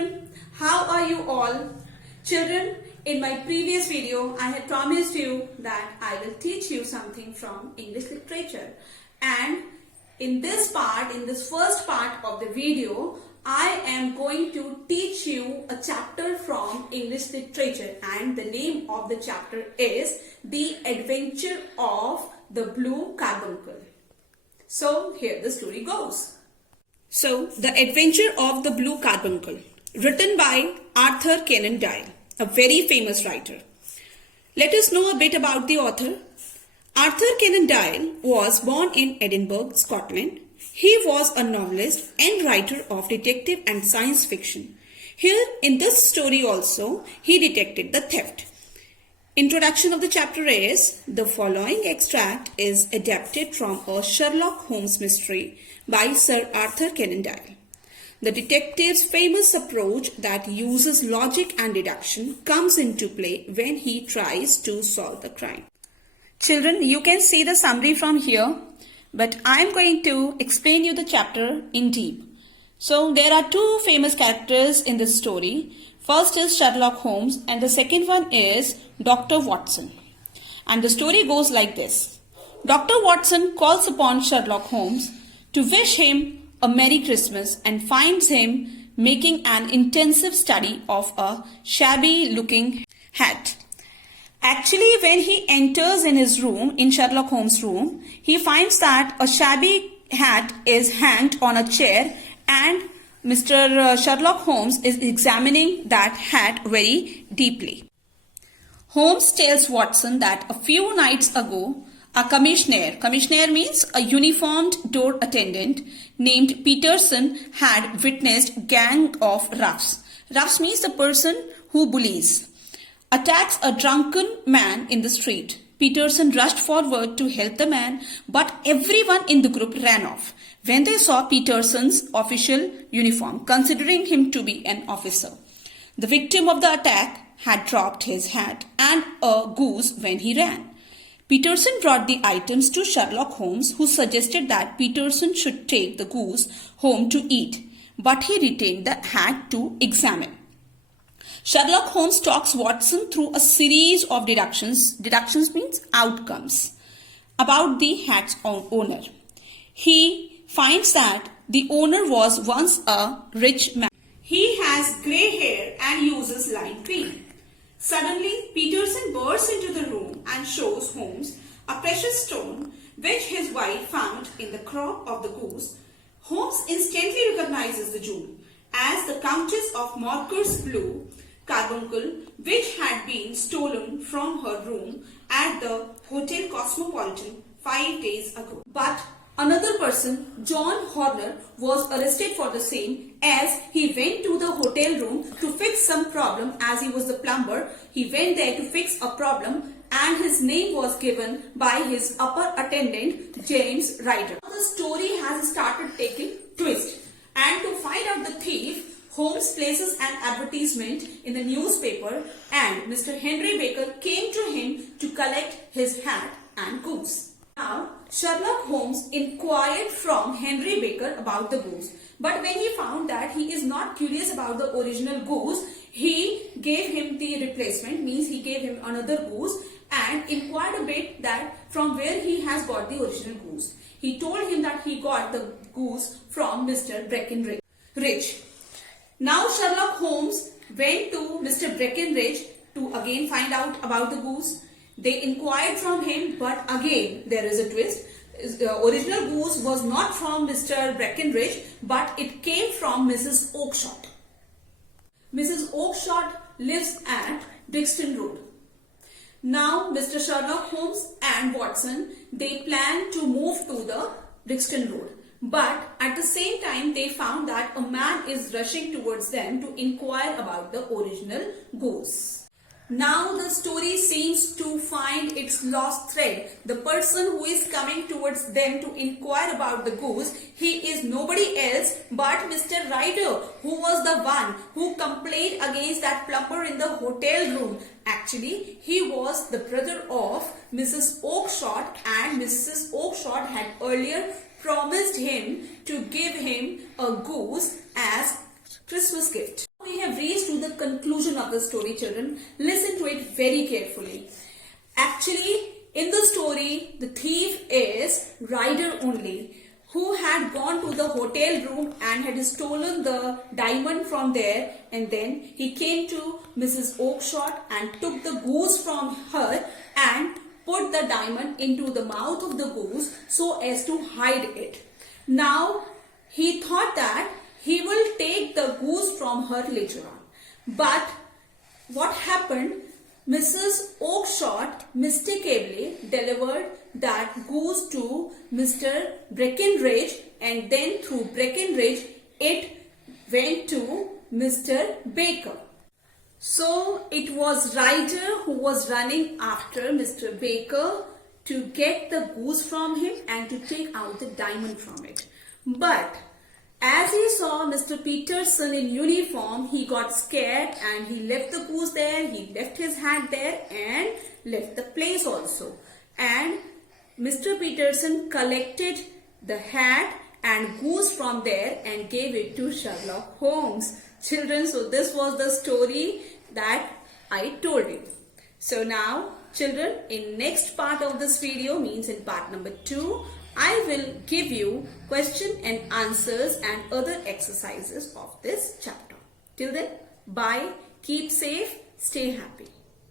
children, how are you all? Children, in my previous video, I had promised you that I will teach you something from English literature. And in this first part of the video, I am going to teach you a chapter from English literature, and the name of the chapter is The Adventure of the Blue Carbuncle. So here the story goes. So, The Adventure of the Blue Carbuncle, written by Arthur Conan Doyle, a very famous writer. Let us know a bit about the author. Arthur Conan Doyle was born in Edinburgh, Scotland. He was a novelist and writer of detective and science fiction. Here in this story also, he detected the theft. Introduction of the chapter is, the following extract is adapted from a Sherlock Holmes mystery by Sir Arthur Conan Doyle. The detective's famous approach that uses logic and deduction comes into play when he tries to solve the crime. Children, you can see the summary from here, but I am going to explain you the chapter in deep. So there are two famous characters in this story. First is Sherlock Holmes and the second one is Dr. Watson. And the story goes like this. Dr. Watson calls upon Sherlock Holmes to wish him a Merry Christmas and finds him making an intensive study of a shabby looking hat. Actually, when he enters in his room, in Sherlock Holmes' room, he finds that a shabby hat is hanged on a chair and Mr. Sherlock Holmes is examining that hat very deeply. Holmes tells Watson that a few nights ago, a commissioner means a uniformed door attendant named Peterson had witnessed gang of roughs. Roughs means the person who bullies. Attacks a drunken man in the street. Peterson rushed forward to help the man, but everyone in the group ran off when they saw Peterson's official uniform, considering him to be an officer. The victim of the attack had dropped his hat and a goose when he ran. Peterson brought the items to Sherlock Holmes, who suggested that Peterson should take the goose home to eat, but he retained the hat to examine. Sherlock Holmes talks Watson through a series of deductions. Deductions means outcomes about the hat's owner. He finds that the owner was once a rich man. He has grey hair and uses light green. Suddenly, Peterson bursts into the room and shows Holmes a precious stone which his wife found in the crop of the goose. Holmes instantly recognizes the jewel as the Countess of Morcar's blue carbuncle, which had been stolen from her room at the Hotel Cosmopolitan 5 days ago. But another person, John Horner, was arrested for the same, as he went to the hotel room to fix some problem. As he was the plumber, he went there to fix a problem and his name was given by his upper attendant, James Ryder. The story has started taking twist, and to find out the thief, Holmes places an advertisement in the newspaper and Mr. Henry Baker came to him to collect his hat and goose. Now, Sherlock Holmes inquired from Henry Baker about the goose, but when he found that he is not curious about the original goose, he gave him the replacement, means he gave him another goose and inquired a bit that from where he has got the original goose. He told him that he got the goose from Mr. Breckenridge. Now Sherlock Holmes went to Mr. Breckenridge to again find out about the goose. They inquired from him, but again there is a twist. The original goose was not from Mr. Breckenridge, but it came from Mrs. Oakshott. Mrs. Oakshott lives at Brixton Road. Now Mr. Sherlock Holmes and Watson, they plan to move to the Brixton Road. But at the same time, they found that a man is rushing towards them to inquire about the original goose. Now the story seems to find its lost thread. The person who is coming towards them to inquire about the goose, he is nobody else but Mr. Ryder, who was the one who complained against that plumber in the hotel room. Actually, he was the brother of Mrs. Oakshott, and Mrs. Oakshott had earlier promised him to give him a goose as Christmas gift. We of the story, children. Listen to it very carefully. Actually, in the story, the thief is Ryder only, who had gone to the hotel room and had stolen the diamond from there, and then he came to Mrs. Oakshott and took the goose from her and put the diamond into the mouth of the goose so as to hide it. Now, he thought that he will take the goose from her later on. But what happened? Mrs. Oakshott mistakenly delivered that goose to Mr. Breckenridge, and then through Breckenridge it went to Mr. Baker. So it was Ryder who was running after Mr. Baker to get the goose from him and to take out the diamond from it. But as he saw Mr. Peterson in uniform, he got scared and he left the goose there, he left his hat there and left the place also. And Mr. Peterson collected the hat and goose from there and gave it to Sherlock Holmes. Children, so this was the story that I told you. So now, children, in next part of this video, means in part number 2, I will give you question and answers and other exercises of this chapter. Till then, bye, keep safe, stay happy.